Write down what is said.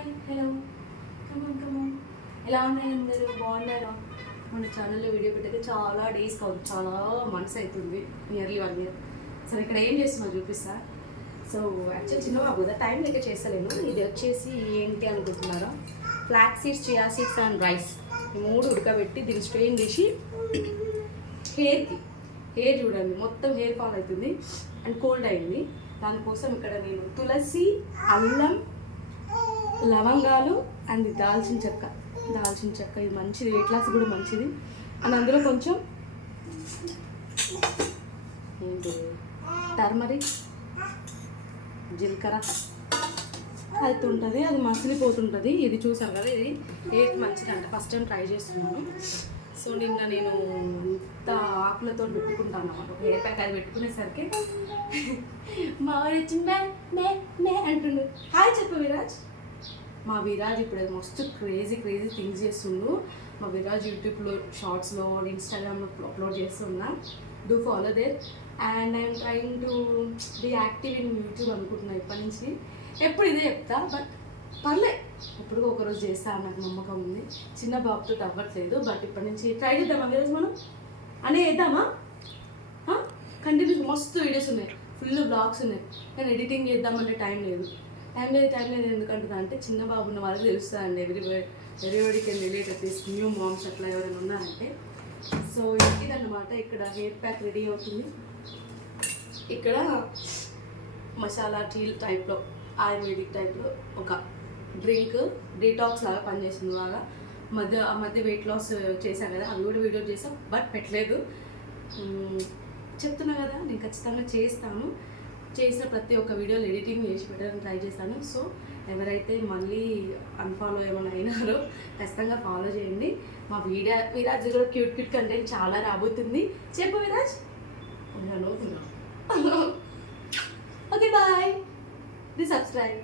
Hi hello come on ఎలా ఉన్నాయి అందరూ బాగున్నారా? మన ఛానల్లో వీడియో పెట్టేది చాలా డేస్ కాదు, చాలా మంత్స్ అవుతుంది, నియర్లీ 1 year. సో ఇక్కడ ఏం చేస్తున్నా చూపిస్తా. సో యాక్చువల్ చిన్న బాబు కదా, టైం లెక్క చేస్తలేను. ఇది వచ్చేసి ఏంటి అనుకుంటున్నారా, flax seeds, chia seeds and rice, ఈ 3 ఉడకబెట్టి దీన్ని స్ట్రెయిన్ చేసి హెయిర్ చూడండి మొత్తం హెయిర్ ఫాల్ అవుతుంది అండ్ కోల్డ్ అయింది. దానికోసం ఇక్కడ నేను తులసి, అల్లం, లవంగాలు అండ్ దాల్చిన చెక్క ఇది మంచిది, వెయిట్ లాస్ కూడా మంచిది. అండ్ అందులో కొంచెం ఏంటి టర్మరిక్, జీలకర్ర అవుతుంటుంది, అది మసిలిపోతుంటుంది. ఇది చూసారు కదా, ఇది హెయిర్ మంచిది అంట. ఫస్ట్ టైం ట్రై చేస్తున్నాను. సో నిన్న నేను ఇంత ఆకులతో పెట్టుకుంటాను అన్నమాట. హెయిర్ ప్యాక్ అది పెట్టుకునేసరికి మా వాడు వచ్చి మే అంటుండు. హాయ్ చెప్పు విరాజ్. మా విరాజ్ ఇప్పుడు మస్తు క్రేజీ థింగ్స్ చేస్తుండు. మా విరాజ్ యూట్యూబ్లో షార్ట్స్లో, ఇన్స్టాగ్రామ్లో అప్లోడ్ చేస్తున్నా. Do follow there. And I'm trying to be active in YouTube అనుకుంటున్నా ఇప్పటి నుంచి. ఎప్పుడు ఇదే చెప్తా, బట్ పర్లే, ఎప్పుడు ఒకరోజు చేస్తా నాకు నమ్మకం ఉంది. చిన్న బాబుతో తవ్వట్లేదు, బట్ ఇప్పటి నుంచి ట్రై చేద్దామా విరాజ్ మనం అనే వేద్దామా? కంటిన్యూస్ మస్తు వీడియోస్ ఉన్నాయి, ఫుల్ బ్లాగ్స్ ఉన్నాయి, కానీ ఎడిటింగ్ చేద్దామంటే టైం లేదు ఎందుకంటున్నా అంటే చిన్న బాబు ఉన్న వాళ్ళకి తెలుస్తుందండి. Everybody can relate this, new moms అట్లా ఎవరైనా ఉన్నారంటే. సో ఇదన్నమాట, ఇక్కడ హెయిర్ ప్యాక్ రెడీ అవుతుంది. ఇక్కడ మసాలా టీ టైప్లో, ఆయుర్వేదిక్ టైప్లో ఒక డ్రింక్, డీటాక్స్ లాగా పనిచేస్తుంది బాగా. ఆ మధ్య వెయిట్ లాస్ చేశాను కదా, అవి కూడా వీడియో చేసాం, బట్ పెట్టలేదు. చెప్తున్నా కదా, నేను ఖచ్చితంగా చేస్తాను. చేసిన ప్రతి ఒక్క వీడియోలు ఎడిటింగ్ చేసి పెట్టడానికి ట్రై చేస్తాను. సో ఎవరైతే మళ్ళీ అన్ఫాలో ఏమైనా అయినారో ఖచ్చితంగా ఫాలో చేయండి. మా విరాజ్ కూడా క్యూట్ కంటెంట్ చాలా రాబోతుంది. చెప్పు Viraj. Okay bye, please subscribe.